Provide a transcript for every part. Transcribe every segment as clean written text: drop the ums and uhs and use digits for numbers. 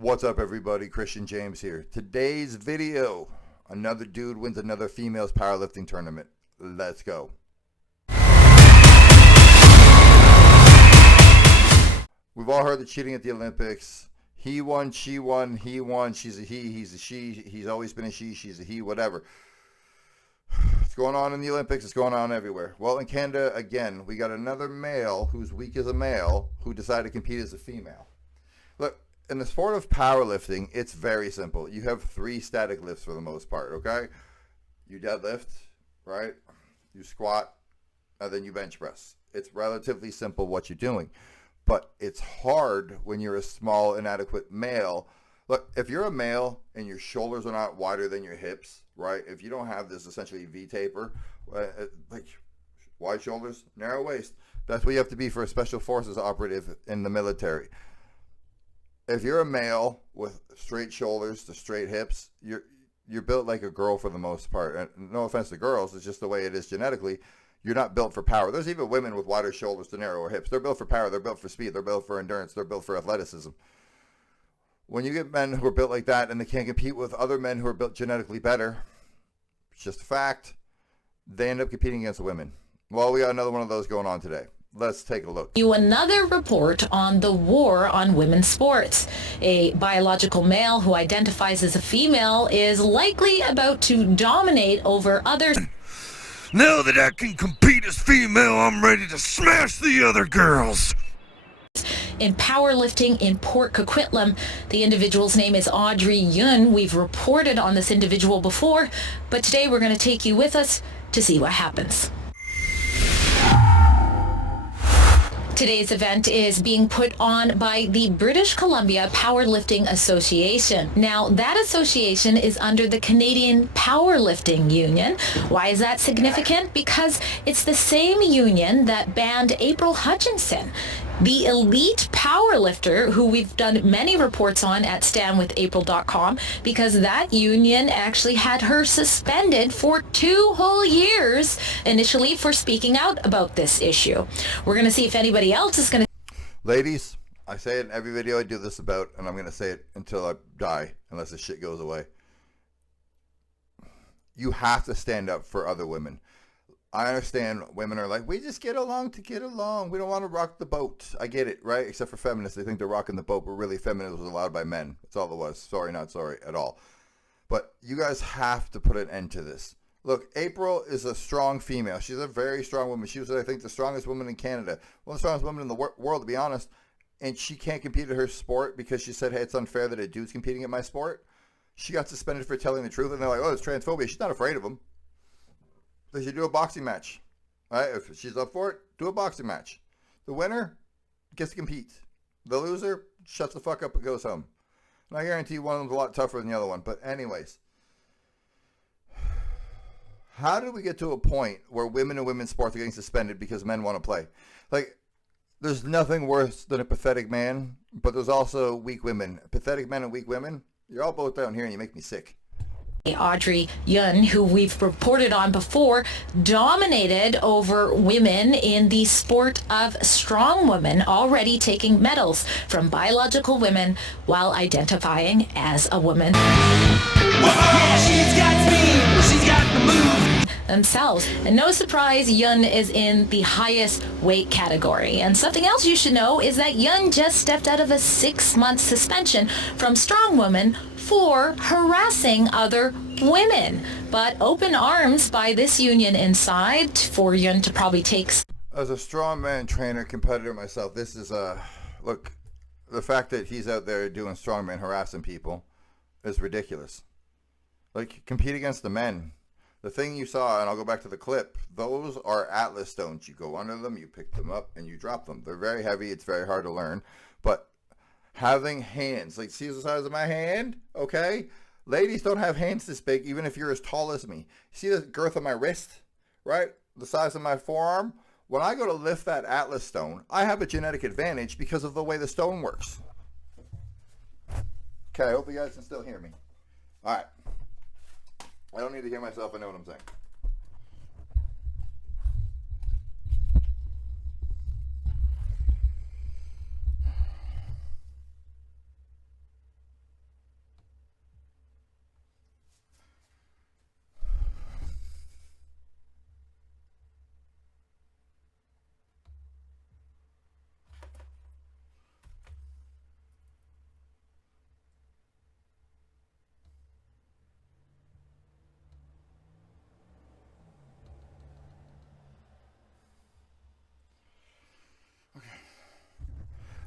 What's up, everybody? Christian James here. Today's video, another dude wins another females powerlifting tournament. Let's go. We've all heard the cheating at the Olympics. He won, she won, he won, she's a he, he's a she, he's always been a she, she's a he, whatever. It's going on in the Olympics, it's going on everywhere. Well, in Canada, again, we got another male who's weak as a male who decided to compete as a female. Look, in the sport of powerlifting, it's very simple. You have 3 static lifts for the most part, okay? You deadlift, right? You squat, and then you bench press. It's relatively simple what you're doing. But it's hard when you're a small, inadequate male. Look, if you're a male and your shoulders are not wider than your hips, right? If you don't have this essentially V-taper, like wide shoulders, narrow waist, that's what you have to be for a special forces operative in the military. If you're a male with straight shoulders to straight hips, you're built like a girl for the most part. And no offense to girls, it's just the way it is genetically. You're not built for power. There's even women with wider shoulders to narrower hips. They're built for power. They're built for speed. They're built for endurance. They're built for athleticism. When you get men who are built like that and they can't compete with other men who are built genetically better, it's just a fact, they end up competing against women. Well, we got another one of those going on today. Let's take a look. Another report on the war on women's sports. A biological male who identifies as a female is likely about to dominate over others. Now that I can compete as female, I'm ready to smash the other girls. In powerlifting in Port Coquitlam, the individual's name is Audrey Yun. We've reported on this individual before, but today we're going to take you with us to see what happens. Today's event is being put on by the British Columbia Powerlifting Association. Now, that association is under the Canadian Powerlifting Union. Why is that significant? Because it's the same union that banned April Hutchinson, the elite powerlifter who we've done many reports on at standwithapril.com, because that union actually had her suspended for 2 whole years initially for speaking out about this issue. We're going to see if anybody else is going to... Ladies, I say it in every video I do this about, and I'm going to say it until I die, unless this shit goes away. You have to stand up for other women. I understand women are like, we just get along to get along. We don't want to rock the boat. I get it, right? Except for feminists. They think they're rocking the boat, but really feminism was allowed by men. That's all it was. Sorry, not sorry at all. But you guys have to put an end to this. Look, April is a strong female. She's a very strong woman. She was, I think, the strongest woman in Canada. One of the strongest women in the world, to be honest. And she can't compete at her sport because she said, hey, it's unfair that a dude's competing at my sport. She got suspended for telling the truth. And they're like, oh, it's transphobia. She's not afraid of them. They should do a boxing match. Right? If she's up for it, do a boxing match. The winner gets to compete. The loser shuts the fuck up and goes home. And I guarantee you one of them's a lot tougher than the other one. But anyways, how did we get to a point where women and women's sports are getting suspended because men want to play? Like, there's nothing worse than a pathetic man, but there's also weak women. Pathetic men and weak women, you're all both down here and you make me sick. Audrey Yun, who we've reported on before, dominated over women in the sport of strong women, already taking medals from biological women while identifying as a woman. Yeah, she's got speed, she's got the move. Themselves. And no surprise, Yun is in the highest weight category. And something else you should know is that Yun just stepped out of a 6-month suspension from Strong Woman for harassing other women. But open arms by this union inside for Yun to probably take... As a strongman trainer, competitor myself, this is look, the fact that he's out there doing strongman harassing people is ridiculous. Like, compete against the men. The thing you saw, and I'll go back to the clip, those are Atlas stones. You go under them, you pick them up, and you drop them. They're very heavy. It's very hard to learn. But having hands, like, see the size of my hand? Okay? Ladies don't have hands this big, even if you're as tall as me. See the girth of my wrist? Right? The size of my forearm? When I go to lift that Atlas stone, I have a genetic advantage because of the way the stone works. Okay, I hope you guys can still hear me. All right. I don't need to hear myself. I know what I'm saying.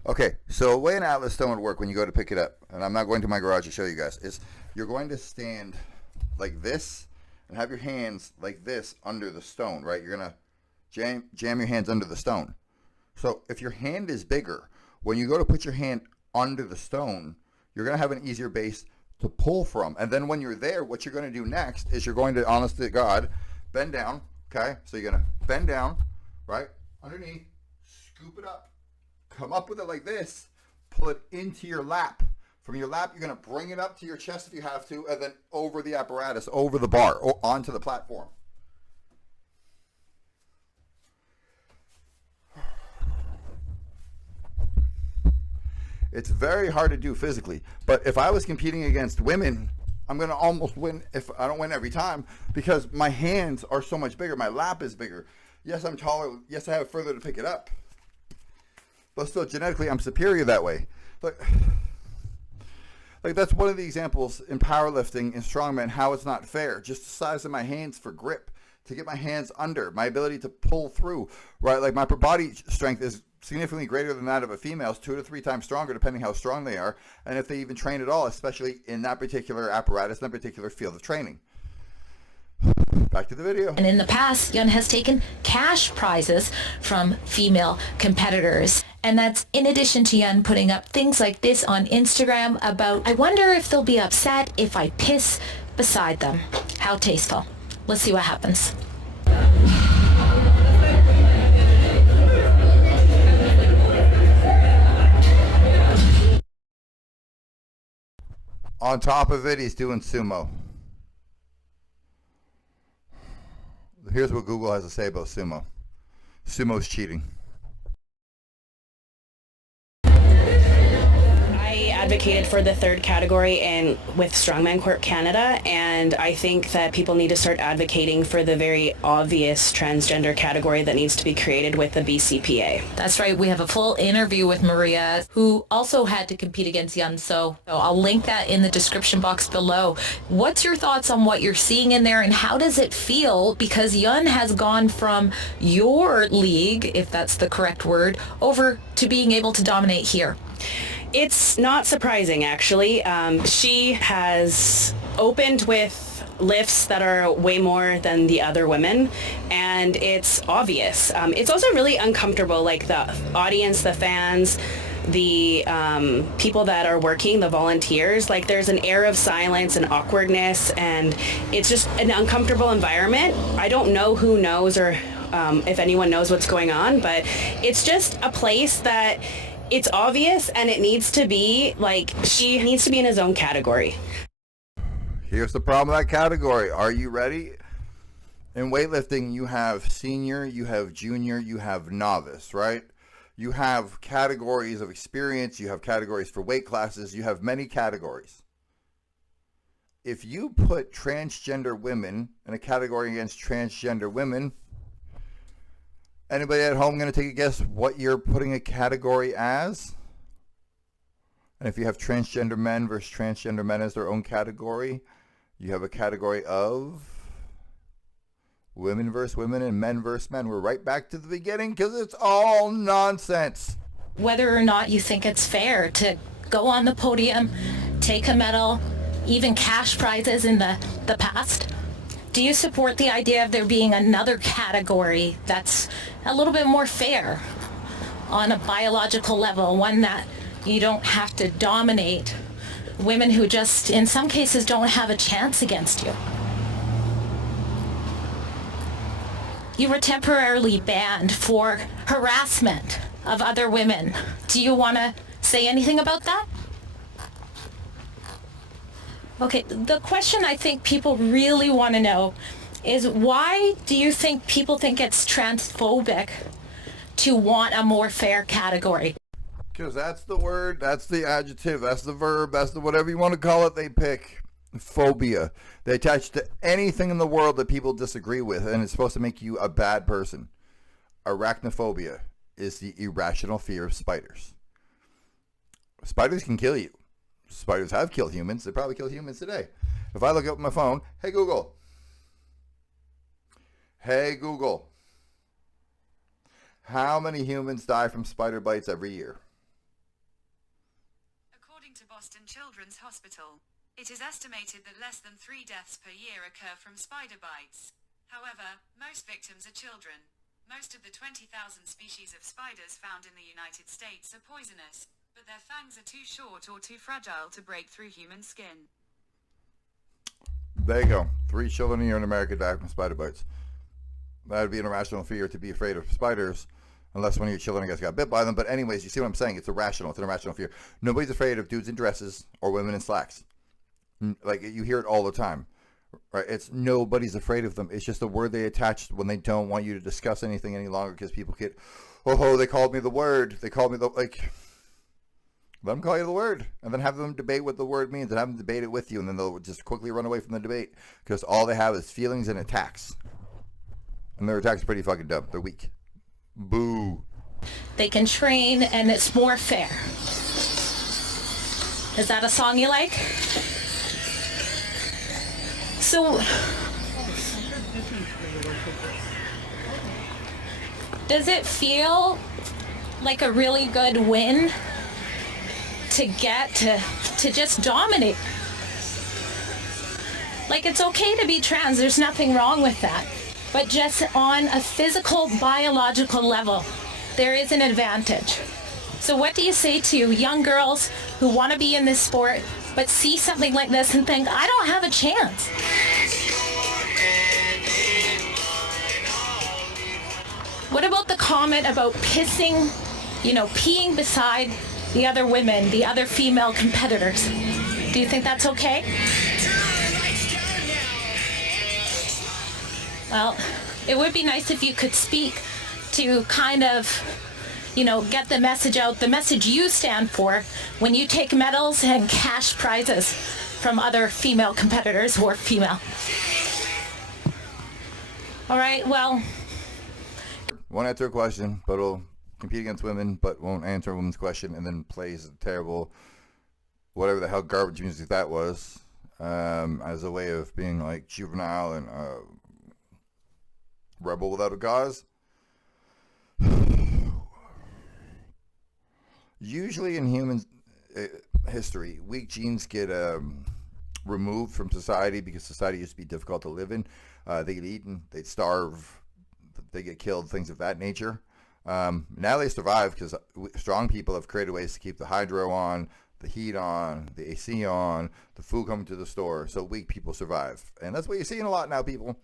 Okay, so the way an Atlas stone would work when you go to pick it up, and I'm not going to my garage to show you guys, is you're going to stand like this and have your hands like this under the stone, right? You're going to jam your hands under the stone. So if your hand is bigger, when you go to put your hand under the stone, you're going to have an easier base to pull from. And then when you're there, what you're going to do next is you're going to, honest to God, bend down, okay? So you're going to bend down, right? Underneath, scoop it up. Come up with it like this, pull it into your lap. From your lap, you're going to bring it up to your chest if you have to, and then over the apparatus, over the bar, or onto the platform. It's very hard to do physically, but if I was competing against women, I'm going to almost win if I don't win every time because my hands are so much bigger. My lap is bigger. Yes, I'm taller. Yes, I have further to pick it up. But still, genetically, I'm superior that way. Like that's one of the examples in powerlifting and strongman, how it's not fair. Just the size of my hands for grip, to get my hands under, my ability to pull through, right? Like my body strength is significantly greater than that of a female's, 2 to 3 times stronger, depending how strong they are, and if they even train at all, especially in that particular apparatus, in that particular field of training. Back to the video. And in the past, Yun has taken cash prizes from female competitors. And that's in addition to Yun putting up things like this on Instagram about, I wonder if they'll be upset if I piss beside them. How tasteful. Let's see what happens. On top of it, he's doing sumo. Here's what Google has to say about sumo. Sumo's cheating. I advocated for the third category with Strongman Corp Canada, and I think that people need to start advocating for the very obvious transgender category that needs to be created with the BCPA. That's right. We have a full interview with Maria, who also had to compete against Yun, so I'll link that in the description box below. What's your thoughts on what you're seeing in there, and how does it feel? Because Yun has gone from your league, if that's the correct word, over to being able to dominate here. It's not surprising, actually. She has opened with lifts that are way more than the other women, and it's obvious. It's also really uncomfortable, like the audience, the fans, the people that are working, the volunteers, like there's an air of silence and awkwardness, and it's just an uncomfortable environment. I don't know who knows or if anyone knows what's going on, but it's just a place that it's obvious, and it needs to be, like, she needs to be in his own category. Here's the problem with that category. Are you ready? In weightlifting, you have senior, you have junior, you have novice, right? You have categories of experience, you have categories for weight classes, you have many categories. If you put transgender women in a category against transgender women, anybody at home going to take a guess what you're putting a category as? And if you have transgender men versus transgender men as their own category, you have a category of women versus women and men versus men. We're right back to the beginning because it's all nonsense. Whether or not you think it's fair to go on the podium, take a medal, even cash prizes in the past, do you support the idea of there being another category that's a little bit more fair on a biological level, one that you don't have to dominate women who just, in some cases, don't have a chance against you? You were temporarily banned for harassment of other women. Do you want to say anything about that? Okay, the question I think people really want to know is, why do you think people think it's transphobic to want a more fair category? Because that's the word, that's the adjective, that's the verb, that's the whatever you want to call it, they pick. Phobia. They attach to anything in the world that people disagree with, and it's supposed to make you a bad person. Arachnophobia is the irrational fear of spiders. Spiders can kill you. Spiders have killed humans. They probably kill humans today. If I look up my phone, hey Google. Hey Google. How many humans die from spider bites every year? Boston Children's Hospital. It is estimated that less than 3 deaths per year occur from spider bites. However, most victims are children. Most of the 20,000 species of spiders found in the United States are poisonous, but their fangs are too short or too fragile to break through human skin. There you go. 3 children a year in America die from spider bites. That would be an irrational fear to be afraid of spiders, unless one of your children, I guess, got bit by them. But anyways, you see what I'm saying? It's irrational. It's an irrational fear. Nobody's afraid of dudes in dresses or women in slacks. Like, you hear it all the time. Right? It's nobody's afraid of them. It's just a word they attach when they don't want you to discuss anything any longer, because people get, oh, they called me the word. They called me the, like, let them call you the word, and then have them debate what the word means, and have them debate it with you, and then they'll just quickly run away from the debate, because all they have is feelings and attacks. And their attacks are pretty fucking dumb. They're weak. Boo. They can train, and it's more fair. Is that a song you like? So, does it feel like a really good win to get to just dominate? Like, it's okay to be trans, there's nothing wrong with that. But just on a physical, biological level, there is an advantage. So what do you say to young girls who want to be in this sport, but see something like this and think, I don't have a chance? What about the comment about peeing beside the other women, the other female competitors? Do you think that's okay? Well, it would be nice if you could speak to kind of, get the message out, the message you stand for when you take medals and cash prizes from other female competitors who are female. All right, well. Won't answer a question, but will compete against women, but won't answer a woman's question, and then plays terrible, whatever the hell garbage music that was, as a way of being like juvenile and rebel without a cause. Usually in human history, weak genes get removed from society because society used to be difficult to live in. They get eaten, they'd starve, they get killed, things of that nature. Now they survive because strong people have created ways to keep the hydro on, the heat on, the AC on, the food coming to the store, so weak people survive. And that's what you're seeing a lot now, people.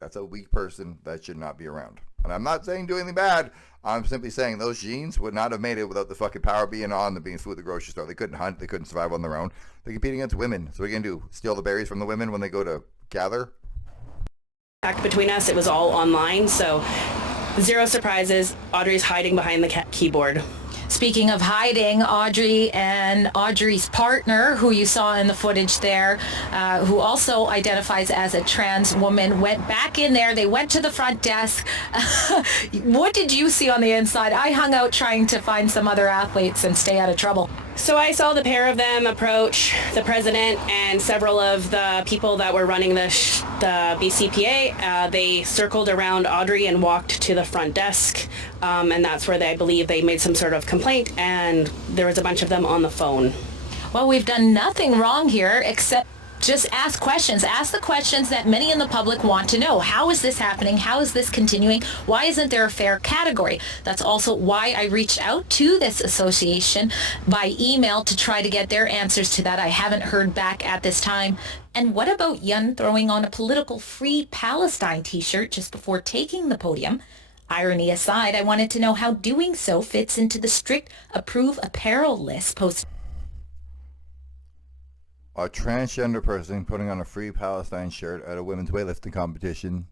That's a weak person that should not be around. And I'm not saying do anything bad. I'm simply saying those genes would not have made it without the fucking power being on, them being food at the grocery store. They couldn't hunt. They couldn't survive on their own. They're competing against women. So what are you going to do? Steal the berries from the women when they go to gather? Between us, it was all online, so zero surprises. Audrey's hiding behind the keyboard. Speaking of hiding, Audrey and Audrey's partner, who you saw in the footage there, who also identifies as a trans woman, went back in there. They went to the front desk. What did you see on the inside? I hung out trying to find some other athletes and stay out of trouble. So I saw the pair of them approach the president and several of the people that were running the BCPA. They circled around Audrey and walked to the front desk, and that's where I believe they made some sort of complaint, and there was a bunch of them on the phone. Well, we've done nothing wrong here except just ask questions. Ask the questions that many in the public want to know. How is this happening? How is this continuing? Why isn't there a fair category? That's also why I reached out to this association by email to try to get their answers to that. I haven't heard back at this time. And what about Yun throwing on a political Free Palestine t-shirt just before taking the podium? Irony aside, I wanted to know how doing so fits into the strict approve apparel list posted. A transgender person putting on a Free Palestine shirt at a women's weightlifting competition.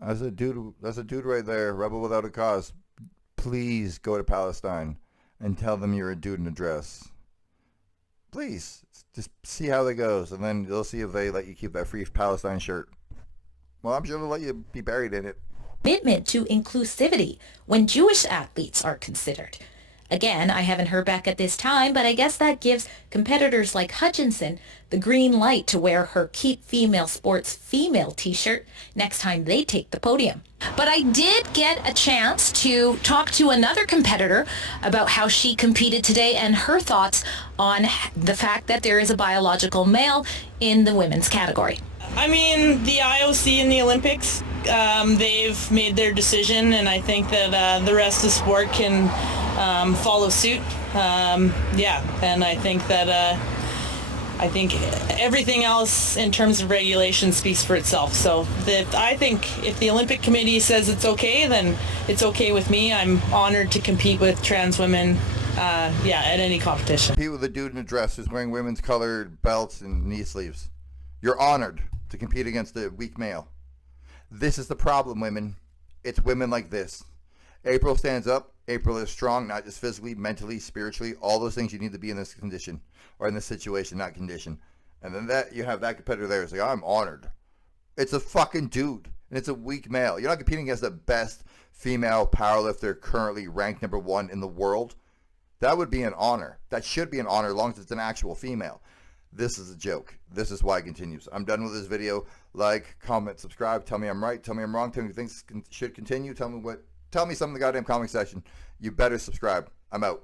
That's a dude right there, rebel without a cause. Please go to Palestine and tell them you're a dude in a dress. Please, just see how that goes, and then you'll see if they let you keep that Free Palestine shirt. Well, I'm sure they'll let you be buried in it. Commitment to inclusivity when Jewish athletes are considered. Again, I haven't heard back at this time, but I guess that gives competitors like Hutchinson the green light to wear her Keep Female Sports female t-shirt next time they take the podium. But I did get a chance to talk to another competitor about how she competed today and her thoughts on the fact that there is a biological male in the women's category. I mean, the IOC and the Olympics, they've made their decision, and I think that the rest of the sport can follow suit. And I think that I think everything else in terms of regulation speaks for itself. So I think if the Olympic Committee says it's okay, then it's okay with me. I'm honored to compete with trans women, at any competition. Compete with a dude in a dress who's wearing women's colored belts and knee sleeves. You're honored to compete against a weak male. This is the problem, women. It's women like this. April stands up. April is strong, not just physically, mentally, spiritually, all those things you need to be in this condition, or in this situation, not condition. And then you have that competitor there. It's like, I'm honored. It's a fucking dude, and it's a weak male. You're not competing against the best female powerlifter currently ranked number 1 in the world. That would be an honor. That should be an honor as long as it's an actual female. This is a joke. This is why it continues. I'm done with this video. Like, comment, subscribe. Tell me I'm right. Tell me I'm wrong. Tell me things should continue. Tell me something in the goddamn comment section. You better subscribe. I'm out.